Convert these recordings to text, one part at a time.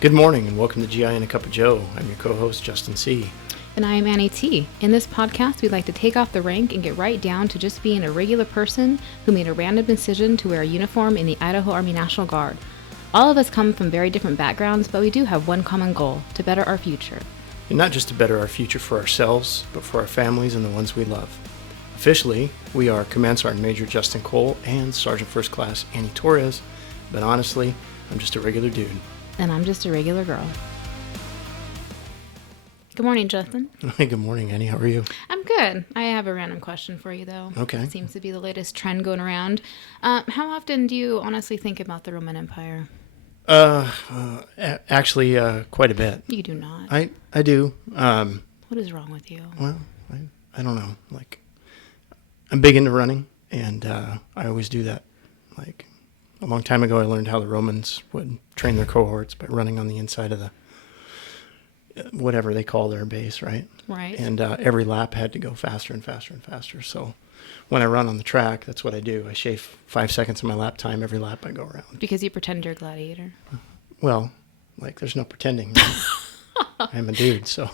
Good morning and welcome to GI and a Cup of Joe. I'm your co-host, Justin C. And I am Annie T. In this podcast, we'd like to take off the rank and get right down to just being a regular person who made a random decision to wear a uniform in the Idaho Army National Guard. All of us come from very different backgrounds, but we do have one common goal, to better our future. And not just to better our future for ourselves, but for our families and the ones we love. Officially, we are Command Sergeant Major Justin Cole and Sergeant First Class Annie Torres, but honestly, I'm just a regular dude. And I'm just a regular girl. Good morning, Justin. Hey, good morning, Annie. How are you? I'm good. I have a random question for you, though. Okay. It seems to be the latest trend going around. How often do you honestly think about the Roman Empire? Actually, quite a bit. You do not. I do. What is wrong with you? Well, I don't know. Like, I'm big into running, and I always do that. Like, a long time ago, I learned how the Romans would train their cohorts by running on the inside of the whatever they call their base, right? Right. And every lap had to go faster and faster and faster. So when I run on the track, that's what I do. I shave 5 seconds of my lap time every lap I go around. Because you pretend you're a gladiator. Well, like, there's no pretending. Right? I'm a dude, so.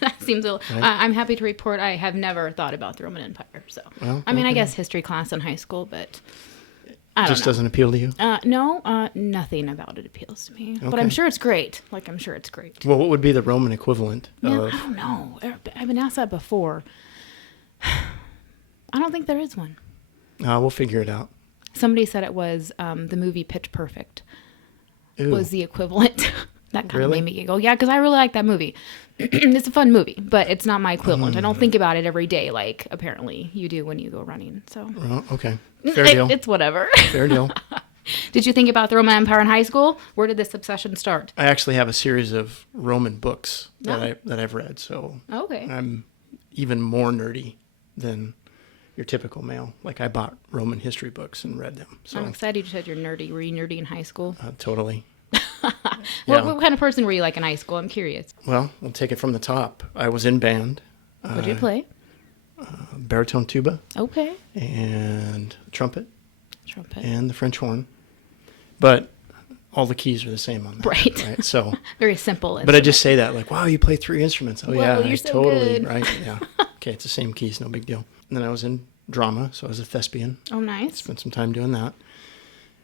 That seems a. Right? I'm happy to report I have never thought about the Roman Empire. So, Well, I mean, okay. I guess history class in high school, but I don't Just know. doesn't appeal to you? No, nothing about it appeals to me. But Okay. I'm sure it's great. I'm sure it's great. Well, what would be the Roman equivalent Man, of? I don't know. I've been asked that before. I don't think there is one. We'll figure it out. Somebody said it was the movie Pitch Perfect Ooh. was the equivalent. That kind Really? of made me giggle. Yeah, because I really like that movie. It's a fun movie, but it's not my equivalent. I don't think about it every day like apparently you do when you go running. So Well, okay. Fair deal. It's whatever. Fair deal. Did you think about the Roman Empire in high school? Where did this obsession start? I actually have a series of Roman books Oh. that I've read, so Okay. I'm even more nerdy than your typical male. Like, I bought Roman history books and read them. So I'm excited you said you're nerdy. Were you nerdy in high school? totally. What kind of person were you like in high school? I'm curious. Well, we'll take it from the top. I was in band, What did you play? baritone tuba, Okay. and trumpet, Trumpet. and the French horn. But all the keys are the same on that. Right. So, Very simple. but I just say that, like, wow, you play 3 instruments. Oh, Well, yeah, you're I so totally, good. right? Yeah. Okay, it's the same keys, no big deal. And then I was in drama, so I was a thespian. Oh, nice. Spent some time doing that.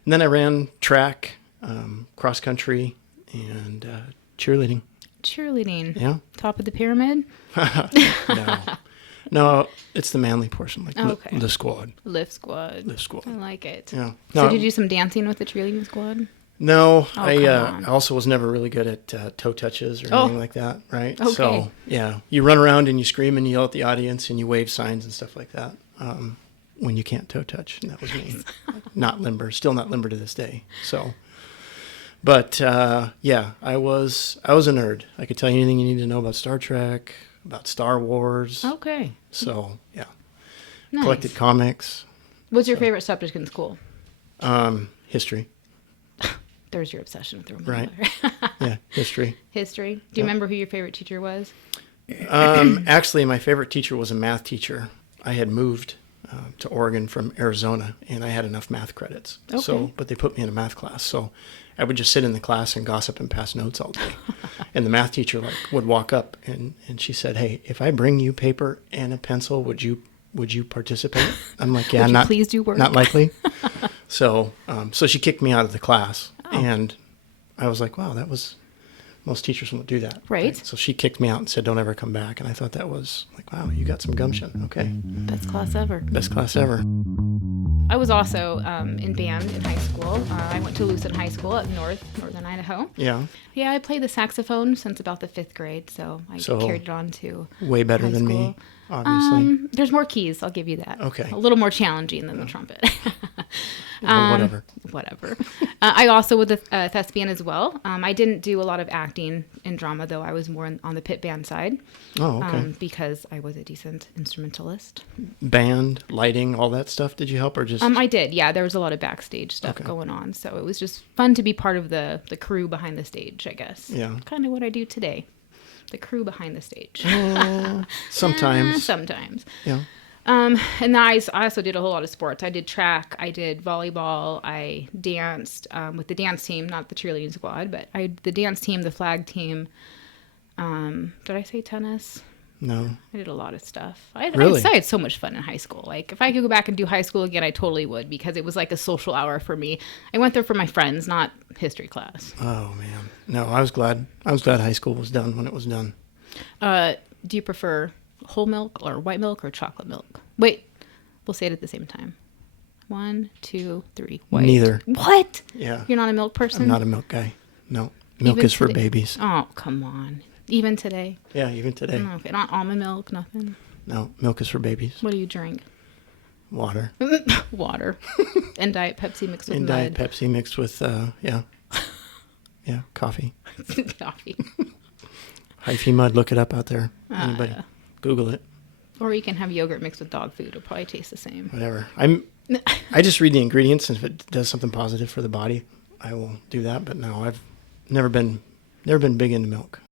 And then I ran track, cross country, and cheerleading. Cheerleading. Yeah. Top of the pyramid. No, it's the manly portion, like Okay. the squad. Lift squad. Lift squad. I like it. Yeah. So No, did you do some dancing with the cheerleading squad? No, Oh, I come on. also was never really good at toe touches or Oh. anything like that, right? Okay. So, yeah, you run around and you scream and yell at the audience and you wave signs and stuff like that when you can't toe touch, and that was me. Not limber, still not limber to this day. So, but yeah, I was a nerd. I could tell you anything you need to know about Star Trek, about Star Wars. Okay. So, yeah, Nice. collected comics, What's your favorite subject in school? history, There's your obsession with the Roman Right. Empire. yeah, history. History. Do you remember who your favorite teacher was? Actually, my favorite teacher was a math teacher. I had moved to Oregon from Arizona, and I had enough math credits. Okay. So, but they put me in a math class, so I would just sit in the class and gossip and pass notes all day. And the math teacher would walk up and she said, "Hey, if I bring you paper and a pencil, would you participate?" I'm like, "Yeah, Would you not please do work?" Not likely." So, so she kicked me out of the class, and I was like, "Wow, that was." Most teachers won't do that. Right. So she kicked me out and said, "Don't ever come back." And I thought that was like, wow, you got some gumption. Okay. Best class ever. Best class ever. I was also in band in high school. I went to Lucin High School up northern Idaho. Yeah. Yeah, I played the saxophone since about the 5th grade, so I So, carried it on to Way better high than me, school. obviously. There's more keys, I'll give you that. Okay. A little more challenging than the trumpet. Well, whatever. Whatever. I also was a thespian as well. I didn't do a lot of acting in drama, though. I was more on the pit band side Oh, okay. because I was a decent instrumentalist. Band, lighting, all that stuff. Did you help or just? I did, yeah. There was a lot of backstage stuff Okay. going on, so it was just fun to be part of the crew behind the stage, I guess. Yeah. Kind of what I do today. The crew behind the stage. Sometimes. Sometimes. Yeah. And then I also did a whole lot of sports. I did track, I did volleyball, I danced with the dance team, not the cheerleading squad, but the dance team, the flag team. Did I say tennis? No. I did a lot of stuff. Really? I had so much fun in high school. Like, if I could go back and do high school again, I totally would, because it was like a social hour for me. I went there for my friends, not history class. Oh man, no. I was glad high school was done when it was done. Do you prefer whole milk or white milk or chocolate milk? Wait, we'll say it at the same time. 1, 2, 3. White. Neither. What? Yeah. You're not a milk person? I'm not a milk guy. No. Milk is for babies. Oh, come on. Even today? Yeah, even today. Oh, okay. Not almond milk, nothing? No, milk is for babies. What do you drink? Water. Water. And Diet Pepsi mixed with And mud. Diet Pepsi mixed with, coffee. Coffee. Hyphy mud, look it up out there. Anybody? Google it. Or you can have yogurt mixed with dog food. It'll probably taste the same. Whatever. I just read the ingredients, and if it does something positive for the body, I will do that. But no, I've never been big into milk.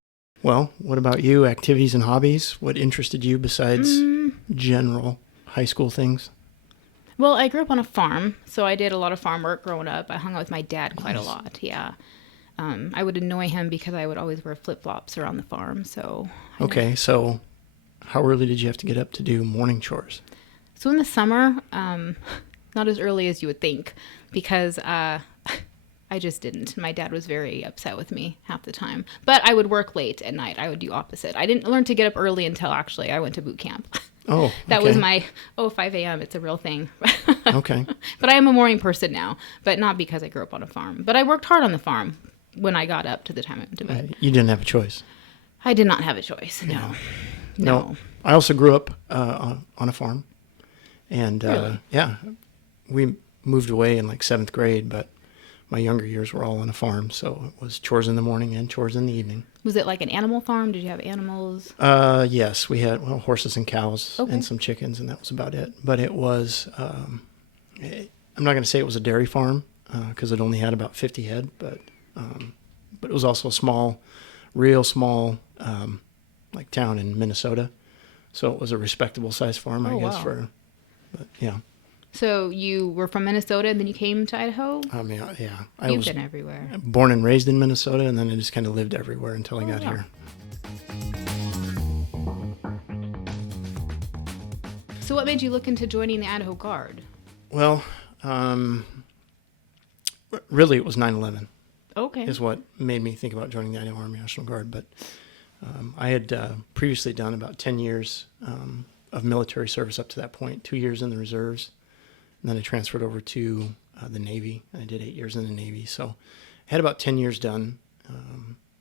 Well, what about you? Activities and hobbies? What interested you besides general high school things? Well, I grew up on a farm, so I did a lot of farm work growing up. I hung out with my dad quite a lot, yeah. I would annoy him because I would always wear flip-flops around the farm, so... Okay, so how early did you have to get up to do morning chores? So in the summer, not as early as you would think, because I just didn't. My dad was very upset with me half the time. But I would work late at night. I would do opposite. I didn't learn to get up early until actually I went to boot camp. Oh, That okay. was my, 5 a.m. It's a real thing. Okay. But I am a morning person now, but not because I grew up on a farm. But I worked hard on the farm when I got up to the time I went to bed. You didn't have a choice. I did not have a choice. No. I also grew up on a farm. And, Really? yeah, we moved away in like 7th grade, but my younger years were all on a farm. So it was chores in the morning and chores in the evening. Was it like an animal farm? Did you have animals? Yes, we had horses and cows Okay. and some chickens, and that was about it. But it was, I'm not going to say it was a dairy farm because it only had about 50 head, but it was also a small, real small, like town in Minnesota. So it was a respectable size farm, I guess, wow. but yeah. So you were from Minnesota and then you came to Idaho? I mean, yeah. I You've was been everywhere. born and raised in Minnesota, and then I just kind of lived everywhere until I got wow. here. So what made you look into joining the Idaho Guard? Well, really it was 9/11. Okay. Is what made me think about joining the Idaho Army National Guard. But I had previously done about 10 years of military service up to that point, 2 years in the reserves. And then I transferred over to the Navy. I did 8 years in the Navy. So I had about 10 years done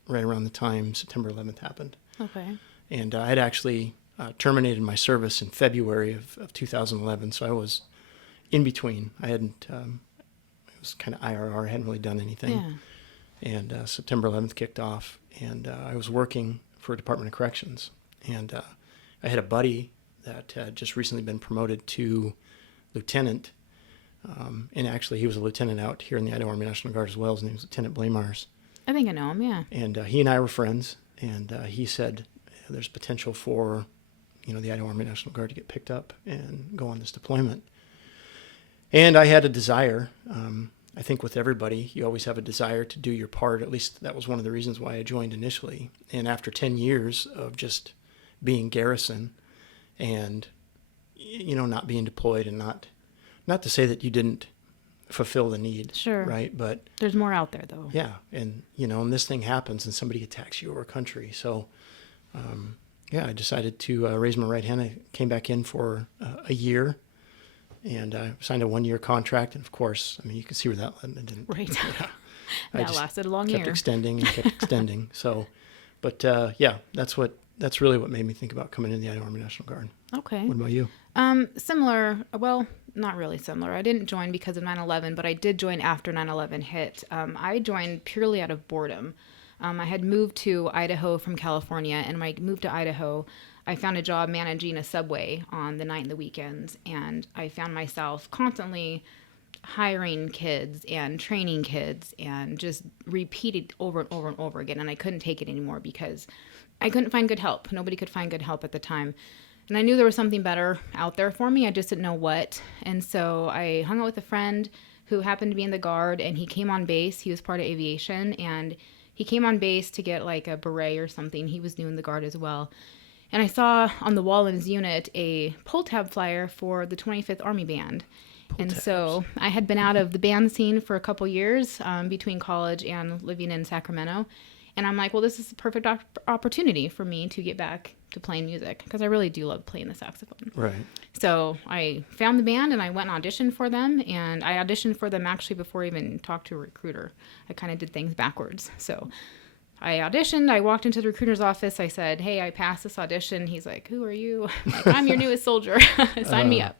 right around the time September 11th happened. Okay. And I had actually terminated my service in February of 2011. So I was in between. I hadn't, it was kind of IRR. I hadn't really done anything. Yeah. And September 11th kicked off, and I was working for Department of Corrections. And I had a buddy that had just recently been promoted to lieutenant. And actually, he was a lieutenant out here in the Idaho Army National Guard as well. His name was Lieutenant Blamars. I think I know him, yeah. And he and I were friends. And he said, there's potential for, the Idaho Army National Guard to get picked up and go on this deployment. And I had a desire. I think with everybody, you always have a desire to do your part. At least that was one of the reasons why I joined initially. And after 10 years of just being garrison and, not being deployed, and not to say that you didn't fulfill the need. Sure. Right. But There's more out there, though. yeah. And, and this thing happens and somebody attacks you or a country. So, I decided to raise my right hand. I came back in for a year. And I signed a 1-year contract. And of course, you can see where that led. It didn't. Right. Yeah. That lasted a long kept year. extending and kept extending. So, but that's really what made me think about coming into the Idaho Army National Guard. Okay. What about you? Similar. Well, not really similar. I didn't join because of 9/11, but I did join after 9/11 hit. I joined purely out of boredom. I had moved to Idaho from California, and when I moved to Idaho, I found a job managing a subway on the night and the weekends, and I found myself constantly hiring kids and training kids and just repeated over and over and over again, and I couldn't take it anymore because I couldn't find good help. Nobody could find good help at the time. And I knew there was something better out there for me. I just didn't know what. And so I hung out with a friend who happened to be in the Guard, and he came on base. He was part of aviation, and he came on base to get like a beret or something. He was new in the Guard as well. And I saw on the wall in his unit a pull tab flyer for the 25th Army Band. So I had been out of the band scene for a couple years between college and living in Sacramento. And I'm like, well, this is the perfect opportunity for me to get back to playing music, because I really do love playing the saxophone. Right. So I found the band and I went and auditioned for them. And I auditioned for them actually before I even talked to a recruiter. I kind of did things backwards. So I auditioned. I walked into the recruiter's office. I said, hey, I passed this audition. He's like, who are you? I'm like, I'm your newest soldier. Sign me up.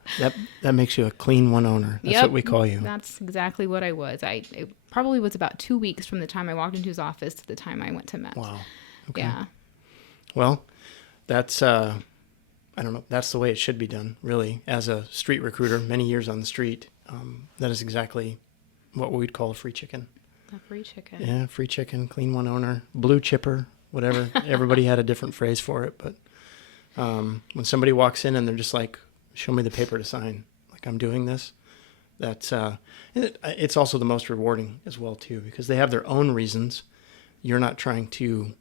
That makes you a clean one owner. That's what we call you. That's exactly what I was. It probably was about 2 weeks from the time I walked into his office to the time I went to Met. Wow. Okay. Yeah. Well, that's, I don't know, that's the way it should be done, really. As a street recruiter, many years on the street, that is exactly what we'd call a free chicken. A free chicken. Yeah, free chicken, clean one owner, blue chipper, whatever. Everybody had a different phrase for it. But when somebody walks in and they're just like, show me the paper to sign, like I'm doing this, that's it's also the most rewarding as well, too, because they have their own reasons. You're not trying to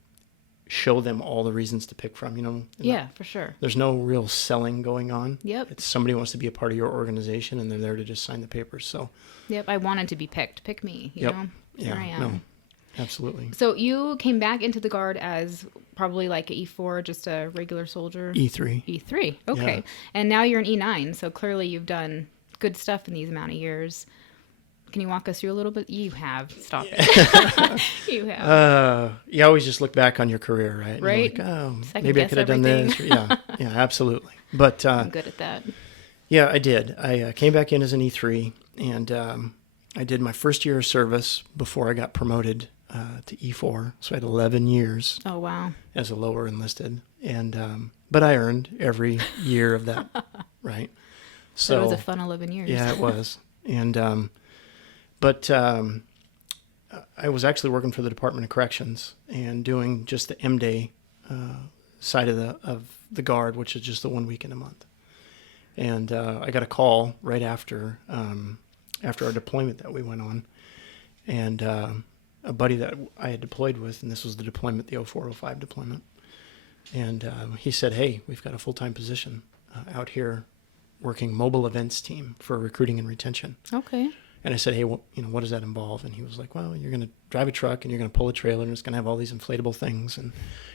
show them all the reasons to pick from, you know? Yeah, for sure. There's no real selling going on. Yep. It's somebody wants to be a part of your organization and they're there to just sign the papers. So. Yep, I wanted to be picked. Pick me, you know? Here I am. No, absolutely. So you came back into the Guard as probably like an E4, just a regular soldier? E3. E3, okay. Yeah. And now you're an E9, so clearly you've done good stuff in these amount of years. Can you walk us through a little bit? You have. Stop it. You have. You always just look back on your career, right? And Right. you're like, oh, Second maybe I guess could have done this. Yeah, absolutely. But I'm good at that. yeah, I did. I came back in as an E3, and I did my first year of service before I got promoted to E4. So I had 11 years Oh, wow. as a lower enlisted, and but I earned every year of that, right? So it was a fun 11 years. Yeah, it was. And but I was actually working for the Department of Corrections and doing just the M-Day side of the Guard, which is just the 1 week in a month. And I got a call right after our deployment that we went on, and a buddy that I had deployed with, and this was the deployment, the 0405 deployment, and he said, hey, we've got a full-time position out here working mobile events team for recruiting and retention. Okay. And I said, hey, well, what does that involve? And he was like, well, you're going to drive a truck and you're going to pull a trailer and it's going to have all these inflatable things and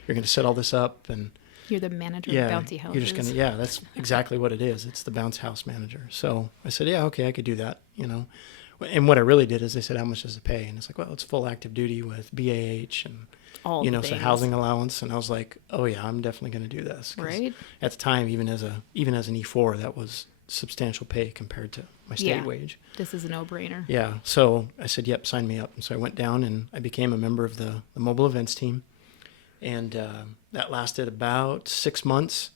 you're going to set all this up. And You're the manager yeah, of bouncy houses. you're just going to, that's exactly what it is. It's the bounce house manager. So I said, yeah, okay, I could do that, And what I really did is they said, how much does it pay? And it's like, well, it's full active duty with BAH and, all so things. housing allowance. And I was like, oh yeah, I'm definitely going to do this. 'Cause Right. at the time, even as an E4, that was substantial pay compared to my state wage. This is a no-brainer. Yeah. So I said, yep, sign me up. And so I went down and I became a member of the mobile events team. And that lasted about 6 months.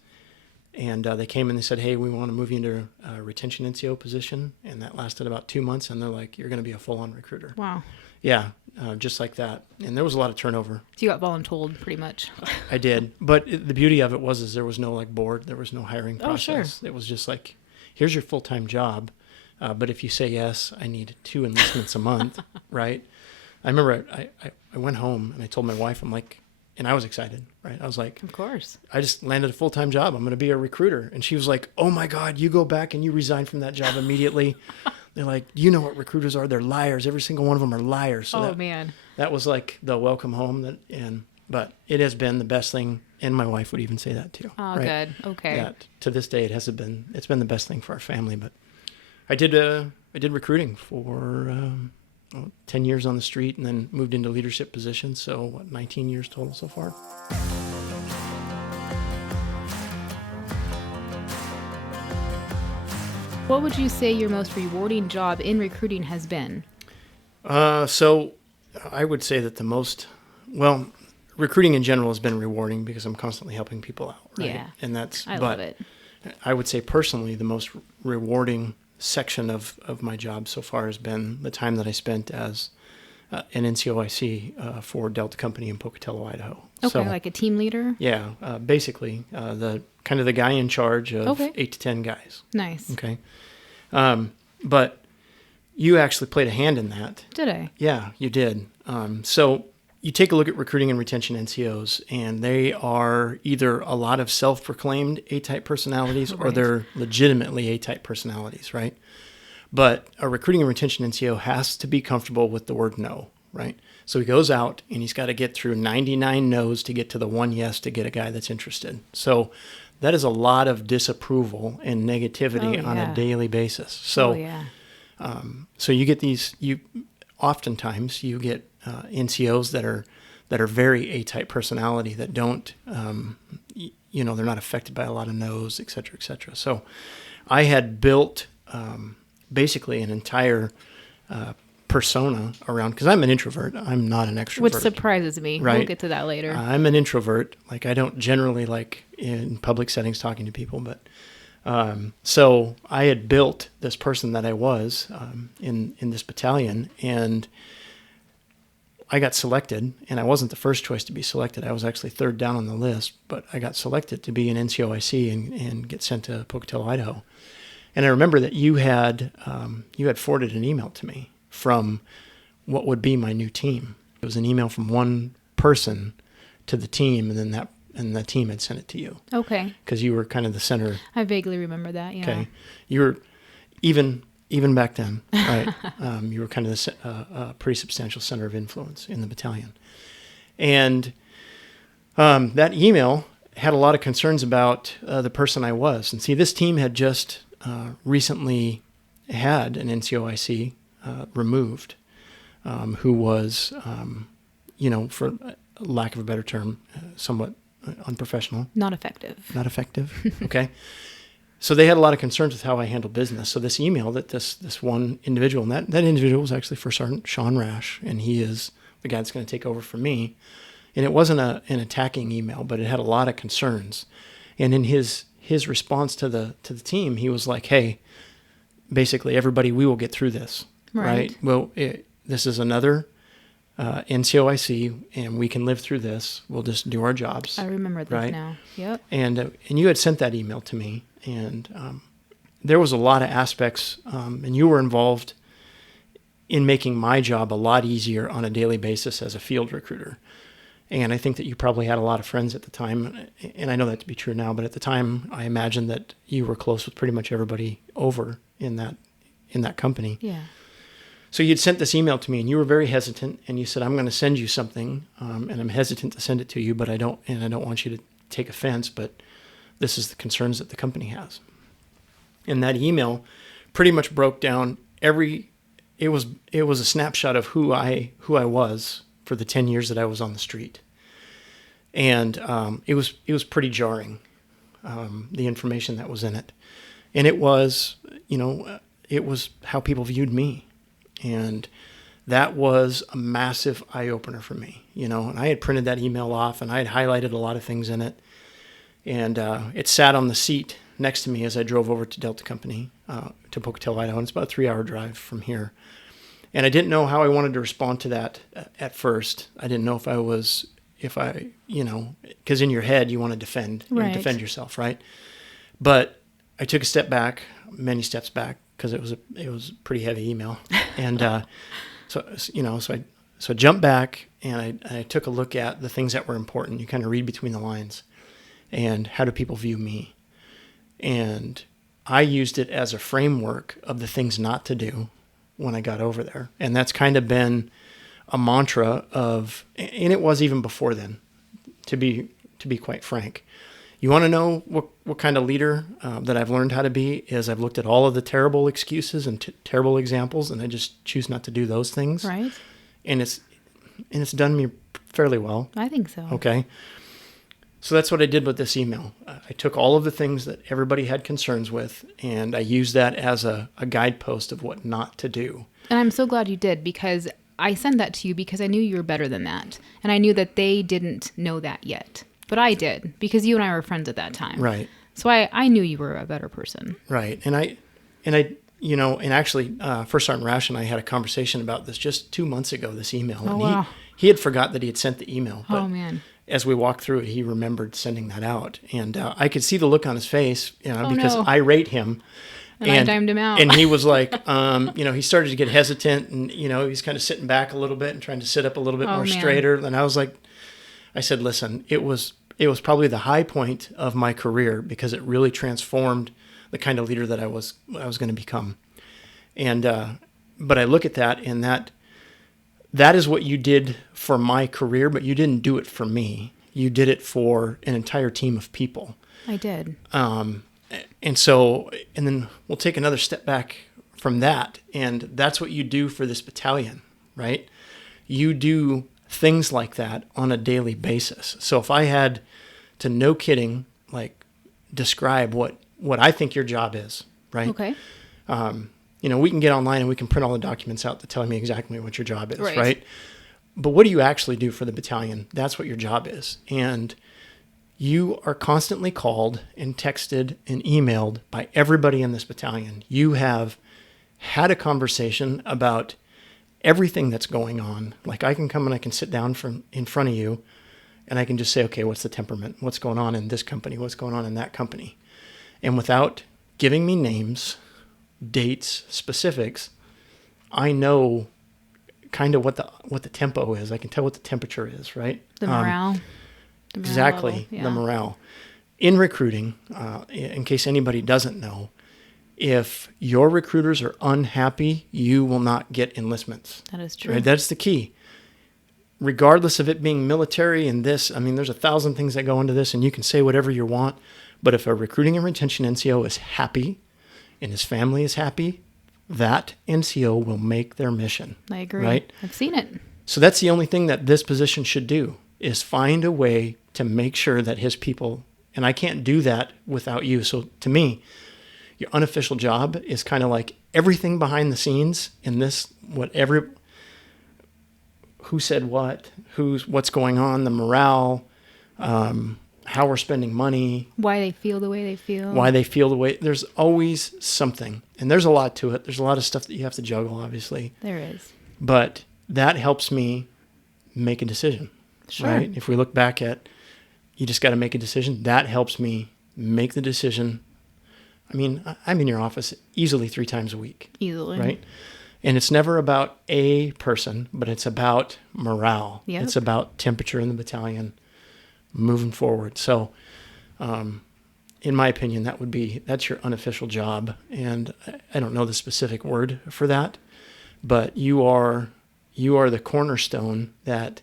And they came and they said, hey, we want to move you into a retention NCO position. And that lasted about 2 months. And they're like, you're going to be a full-on recruiter. Wow. Yeah, just like that. And there was a lot of turnover. So you got voluntold pretty much. I did. But the beauty of it was there was no board. There was no hiring process. Oh, sure. It was just like, here's your full-time job. But if you say yes, I need 2 enlistments a month, right? I remember I went home and I told my wife, I'm like, and I was excited, right? I was like, Of course. I just landed a full-time job. I'm going to be a recruiter. And she was like, oh my God, you go back and you resign from that job immediately. They're like, you know what recruiters are? They're liars. Every single one of them are liars. So man. that was like the welcome home. But it has been the best thing, and my wife would even say that too. Oh, right? good. Okay. Yeah, to this day, it's been the best thing for our family. But I did recruiting for 10 years on the street, and then moved into leadership positions. So 19 years total so far. What would you say your most rewarding job in recruiting has been? So I would say that recruiting in general has been rewarding because I'm constantly helping people out. Right? Yeah. And I love it. I would say personally, the most rewarding section of my job so far has been the time that I spent as an NCOIC for Delta Company in Pocatello, Idaho. Okay, So, like a team leader? yeah, basically the kind of the guy in charge of 8 to 10 guys. Nice. Okay. But you actually played a hand in that. Did I? Yeah, you did. So you take a look at recruiting and retention NCOs, and they are either a lot of self-proclaimed A-type personalities or Right. they're legitimately A-type personalities, right? But a recruiting and retention NCO has to be comfortable with the word no, right? So he goes out and he's got to get through 99 no's to get to the one yes to get a guy that's interested. So that is a lot of disapproval and negativity on a daily basis. So, so you get oftentimes you get NCOs that are very A-type personality that don't, they're not affected by a lot of no's, et cetera, et cetera. So I had built basically an entire persona around, because I'm an introvert. I'm not an extrovert. Which surprises me. Right? We'll get to that later. I'm an introvert. Like, I don't generally like in public settings talking to people, but so I had built this person that I was in this battalion, and I got selected, and I wasn't the first choice to be selected. I was actually third down on the list, but I got selected to be an NCOIC and get sent to Pocatello, Idaho. And I remember that you had forwarded an email to me from what would be my new team. It was an email from one person to the team, and then the team had sent it to you. Okay. Because you were kind of the center. I vaguely remember that, yeah. Okay. You were, even back then, right, you were kind of a pretty substantial center of influence in the battalion. And that email had a lot of concerns about the person I was. And see, this team had just recently had an NCOIC removed, who was, for lack of a better term, somewhat unprofessional. Not effective. Not effective. Okay. So they had a lot of concerns with how I handled business. So this email that this one individual, and that individual was actually First Sergeant Sean Rash, and he is the guy that's going to take over from me. And it wasn't an attacking email, but it had a lot of concerns. And in his response to the team, he was like, "Hey, basically, everybody, we will get through this, right? Well, this is another NCOIC, and we can live through this. We'll just do our jobs." I remember this now. Yep. And you had sent that email to me, and there was a lot of aspects, and you were involved in making my job a lot easier on a daily basis as a field recruiter. And I think that you probably had a lot of friends at the time, and I know that to be true now, but at the time, I imagine that you were close with pretty much everybody over in that company. Yeah. So you'd sent this email to me, and you were very hesitant, and you said, "I'm going to send you something, and I'm hesitant to send it to you, but I don't want you to take offense, but this is the concerns that the company has." And that email pretty much broke down it was a snapshot of who I was for the 10 years that I was on the street. And it was pretty jarring, the information that was in it. And it was how people viewed me. And that was a massive eye-opener for me, and I had printed that email off, and I had highlighted a lot of things in it. And it sat on the seat next to me as I drove over to Delta Company, to Pocatello, Idaho, and it's about a 3-hour drive from here. And I didn't know how I wanted to respond to that at first. I didn't know because in your head you want to defend yourself, right? But I took a step back, many steps back, because it was a pretty heavy email, and so I jumped back and I took a look at the things that were important. You kind of read between the lines, and how do people view me? And I used it as a framework of the things not to do when I got over there. And that's kind of been a mantra of, and it was even before then, to be quite frank. You want to know what kind of leader that I've learned how to be is I've looked at all of the terrible excuses and terrible examples, and I just choose not to do those things. Right. And it's done me fairly well. I think so. Okay. So that's what I did with this email. I took all of the things that everybody had concerns with, and I used that as a guidepost of what not to do. And I'm so glad you did, because I sent that to you because I knew you were better than that. And I knew that they didn't know that yet. But I did, because you and I were friends at that time. Right. So I knew you were a better person. Right. And I and actually, First Sergeant Rash and I had a conversation about this just 2 months ago, this email. Oh, and wow. he had forgot that he had sent the email. But Oh, man. as we walked through it, he remembered sending that out. And I could see the look on his face, because no. I rate him. And I dimed him out. And he was like, he started to get hesitant, and, he's kind of sitting back a little bit and trying to sit up a little bit more man. straighter. And I said, listen, it was probably the high point of my career because it really transformed the kind of leader that I was going to become. And, but I look at that, and that is what you did for my career, but you didn't do it for me. You did it for an entire team of people. I did. And then we'll take another step back from that. And that's what you do for this battalion, right? You do things like that on a daily basis. So if I had to, no kidding, like describe what I think your job is, right? Okay. We can get online and we can print all the documents out to tell me exactly what your job is, Right. right? But what do you actually do for the battalion? That's what your job is. And you are constantly called and texted and emailed by everybody in this battalion. You have had a conversation about everything that's going on. Like, I can come and I can sit down in front of you and I can just say, okay, what's the temperament? What's going on in this company? What's going on in that company? And without giving me names, dates, specifics, I know kind of what the tempo is. I can tell what the temperature is, right? The morale. Exactly, level, yeah. The morale. In recruiting, in case anybody doesn't know, if your recruiters are unhappy, you will not get enlistments. That is true. Right? That's the key. Regardless of it being military and this, there's 1,000 things that go into this, and you can say whatever you want, but if a recruiting and retention NCO is happy and his family is happy, that NCO will make their mission. I agree. Right? I've seen it. So that's the only thing that this position should do, is find a way to make sure that his people, and I can't do that without you. So to me, your unofficial job is kind of like everything behind the scenes in this, who said what, what's going on, the morale, how we're spending money. Why they feel the way they feel. There's always something. And there's a lot to it. There's a lot of stuff that you have to juggle, obviously. There is. But that helps me make a decision. Sure. Right? If we look back at, you just got to make a decision, that helps me make the decision. I'm in your office easily 3 times a week. Easily. Right? And it's never about a person, but it's about morale. Yep. It's about temperature in the battalion, moving forward. So, in my opinion, that's your unofficial job. And I don't know the specific word for that, but you are the cornerstone that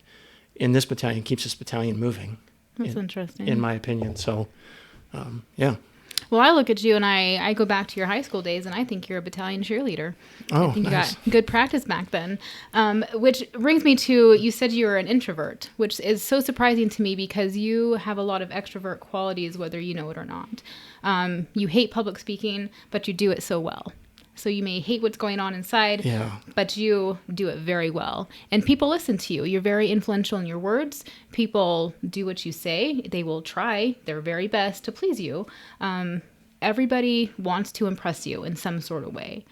in this battalion keeps this battalion moving. That's interesting. In my opinion. So, yeah. Well, I look at you and I go back to your high school days and I think you're a battalion cheerleader. Oh, I think nice. you got good practice back then. Which brings me to, you said you were an introvert, which is so surprising to me because you have a lot of extrovert qualities, whether you know it or not. You hate public speaking, but you do it so well. So you may hate what's going on inside, Yeah. but you do it very well. And people listen to you. You're very influential in your words. People do what you say. They will try their very best to please you. Everybody wants to impress you in some sort of way.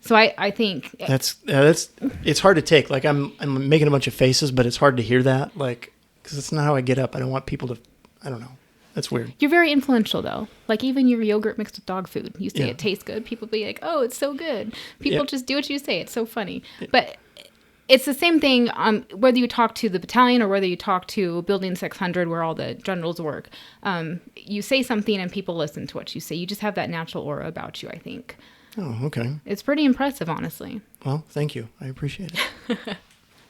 So I think That's it's hard to take. Like, I'm making a bunch of faces, but it's hard to hear that. Like, because it's not how I get up. I don't want people to, I don't know. That's weird. you're very influential, though. Like, even your yogurt mixed with dog food. You say Yeah. it tastes good. People be like, oh, it's so good. People Yeah. just do what you say. It's so funny. But it's the same thing whether you talk to the battalion or whether you talk to Building 600 where all the generals work. You say something and people listen to what you say. You just have that natural aura about you, I think. Oh, okay. It's pretty impressive, honestly. Well, thank you. I appreciate it.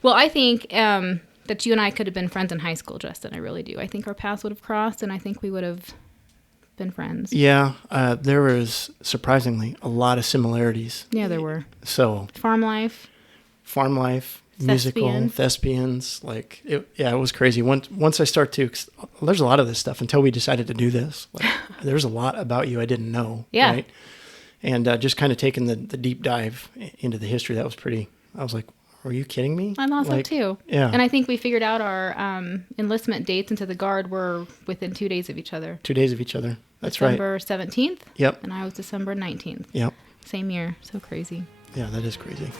Well, I think that you and I could have been friends in high school, Justin. I really do. I think our paths would have crossed, and I think we would have been friends. Yeah, there was surprisingly a lot of similarities. Yeah, there were. So, Farm life. musical, thespians, like, it was crazy. Once I start to, there's a lot of this stuff until we decided to do this. Like, there's a lot about you I didn't know. Yeah. Right? And just kind of taking the deep dive into the history, that was pretty, I was like, are you kidding me? I thought so too. Yeah. And I think we figured out our enlistment dates into the Guard were within 2 days of each other. 2 days of each other. That's December 17th. Yep. And I was December 19th. Yep. Same year. So crazy. Yeah, that is crazy.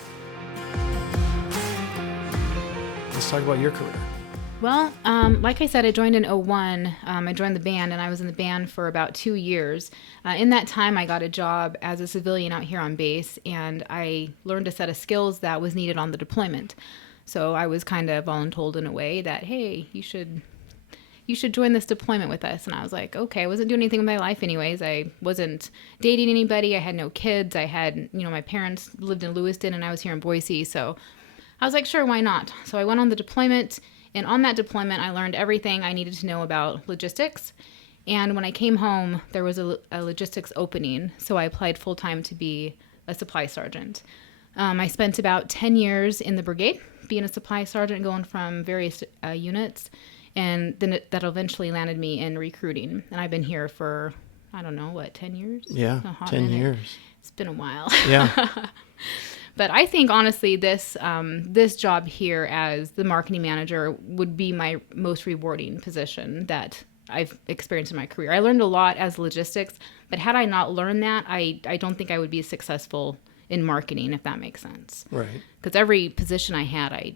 Let's talk about your career. Well, like I said, I joined in '01. I joined the band, and I was in the band for about 2 years. In that time, I got a job as a civilian out here on base, and I learned a set of skills that was needed on the deployment. So I was kind of voluntold in a way that, hey, you should join this deployment with us. And I was like, okay. I wasn't doing anything with my life anyways. I wasn't dating anybody. I had no kids. I had, my parents lived in Lewiston, and I was here in Boise. So I was like, sure, why not? So I went on the deployment. And on that deployment, I learned everything I needed to know about logistics. And when I came home, there was a logistics opening. So I applied full-time to be a supply sergeant. I spent about 10 years in the brigade, being a supply sergeant, going from various units. And then that eventually landed me in recruiting. And I've been here for, 10 years? Yeah, 10 years. It's been a while. Yeah. But I think, honestly, this job here as the marketing manager would be my most rewarding position that I've experienced in my career. I learned a lot as logistics, but had I not learned that, I don't think I would be successful in marketing, if that makes sense. Right. Because every position I had, I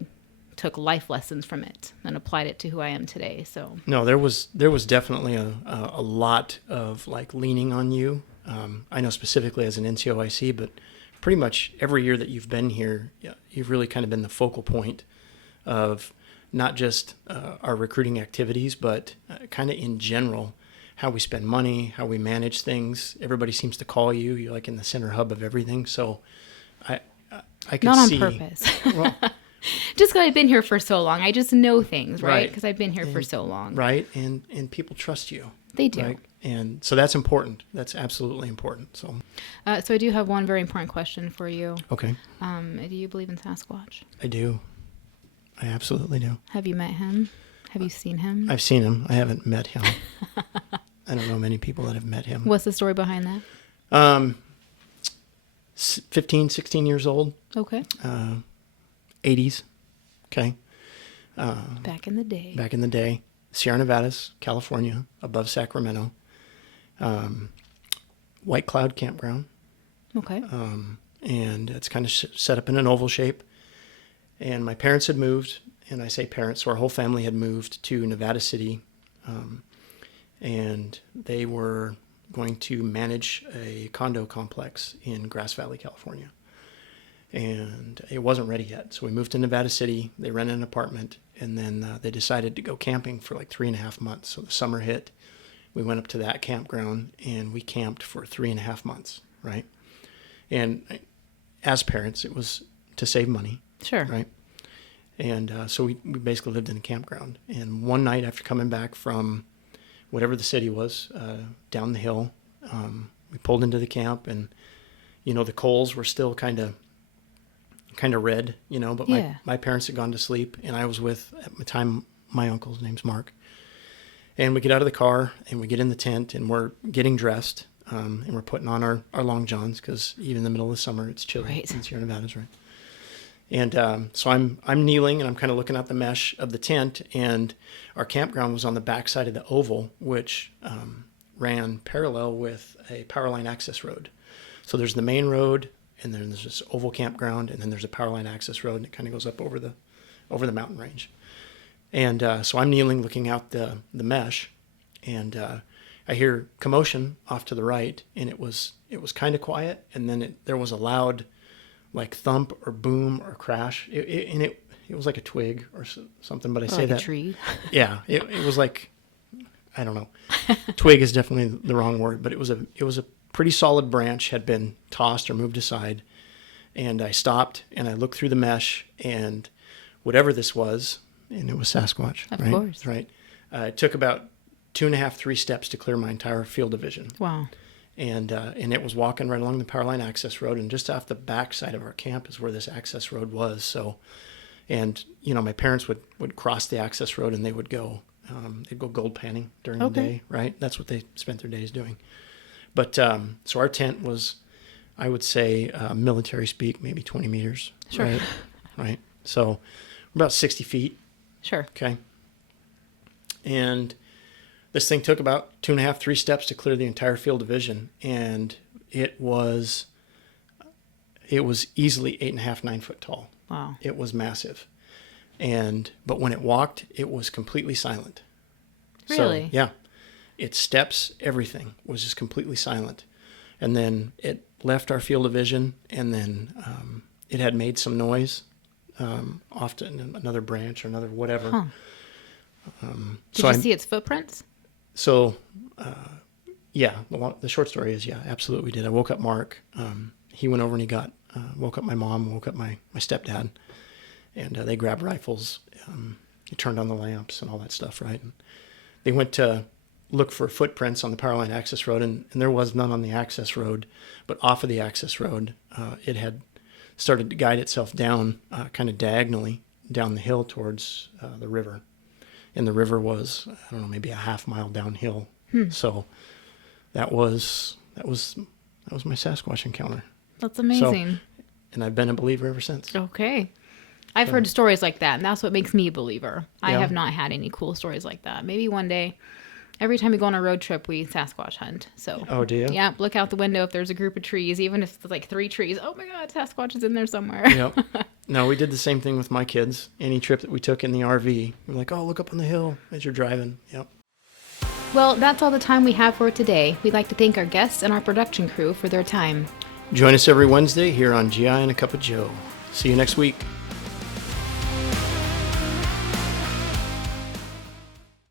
took life lessons from it and applied it to who I am today. So no, there was definitely a lot of like leaning on you. I know specifically as an NCOIC, but pretty much every year that you've been here, you've really kind of been the focal point of not just our recruiting activities, but kind of in general, how we spend money, how we manage things. Everybody seems to call you. You're like in the center hub of everything. So I could not see. On purpose. Well, just because I've been here for so long. I just know things, right? Because I've been here for so long. Right. And people trust you. They do. Right? And so that's important. That's absolutely important. So I do have one very important question for you. Okay. Do you believe in Sasquatch? I do. I absolutely do. Have you met him? Have you seen him? I've seen him. I haven't met him. I don't know many people that have met him. What's the story behind that? 15, 16 years old. Okay. 80s. Okay. Back in the day. Back in the day. Sierra Nevadas, California, above Sacramento. White Cloud Campground. Okay. And it's kind of set up in an oval shape. And my parents had moved, and I say parents, so our whole family had moved to Nevada City. And they were going to manage a condo complex in Grass Valley, California. And it wasn't ready yet. So we moved to Nevada City. They rented an apartment, and then they decided to go camping for like 3.5 months. So the summer hit. We went up to that campground, and we camped for 3.5 months, right? And as parents, it was to save money. Sure. Right? And so we basically lived in a campground. And one night after coming back from whatever the city was, down the hill, we pulled into the camp, and, the coals were still kind of red, but my parents had gone to sleep, and I was with, at the time, my uncle's name's Mark. And we get out of the car, and we get in the tent, and we're getting dressed, and we're putting on our long johns, because even in the middle of the summer, it's chilly. Right. In Sierra Nevadas, right? And so I'm kneeling, and I'm kind of looking out the mesh of the tent, and our campground was on the back side of the oval, which ran parallel with a power line access road. So there's the main road, and then there's this oval campground, and then there's a power line access road, and it kind of goes up over the mountain range. And so I'm kneeling, looking out the mesh, and I hear commotion off to the right, and it was kind of quiet, and then there was a loud, like, thump or boom or crash. It was like a twig or something, but I say like that. A tree. Yeah, it was like, I don't know. Twig is definitely the wrong word, but it was a pretty solid branch had been tossed or moved aside, and I stopped and I looked through the mesh, and whatever this was, and it was Sasquatch. Of right? course. Right. It took about 2.5, 3 steps to clear my entire field of vision. Wow. And it was walking right along the power line access road, and just off the back side of our camp is where this access road was. So, and my parents would cross the access road, and they would go, they'd go gold panning during the day, right? That's what they spent their days doing. But so our tent was, I would say, military speak, maybe 20 meters. Sure. Right. So about 60 feet. Sure. Okay. And this thing took about 2.5, 3 steps to clear the entire field of vision, and it was it was easily 8.5, 9 foot tall. Wow. It was massive. But when it walked, it was completely silent. Really? So, yeah. Its steps, everything was just completely silent. And then it left our field of vision, and then it had made some noise off to another branch or another whatever. Huh. Did you see its footprints? So, yeah, the short story is, yeah, absolutely did. I woke up Mark. He went over and he woke up my mom, woke up my stepdad, and they grabbed rifles. He turned on the lamps and all that stuff, right? And they went to look for footprints on the power line access road, and there was none on the access road, but off of the access road, it had started to guide itself down kind of diagonally down the hill towards the river. And the river was, I don't know, maybe a half mile downhill. So that was my Sasquatch encounter. That's amazing. And I've been a believer ever since. Okay. I've heard stories like that, and that's what makes me a believer. I Yeah. have not had any cool stories like that. Maybe one day, every time we go on a road trip, we Sasquatch hunt. So, Oh, do you? yeah, look out the window if there's a group of trees, even if it's like 3 trees. Oh my God, Sasquatch is in there somewhere. Yep. No, we did the same thing with my kids. Any trip that we took in the RV, we're like, oh, look up on the hill as you're driving. Yep. Well, that's all the time we have for today. We'd like to thank our guests and our production crew for their time. Join us every Wednesday here on GI and a Cup of Joe. See you next week.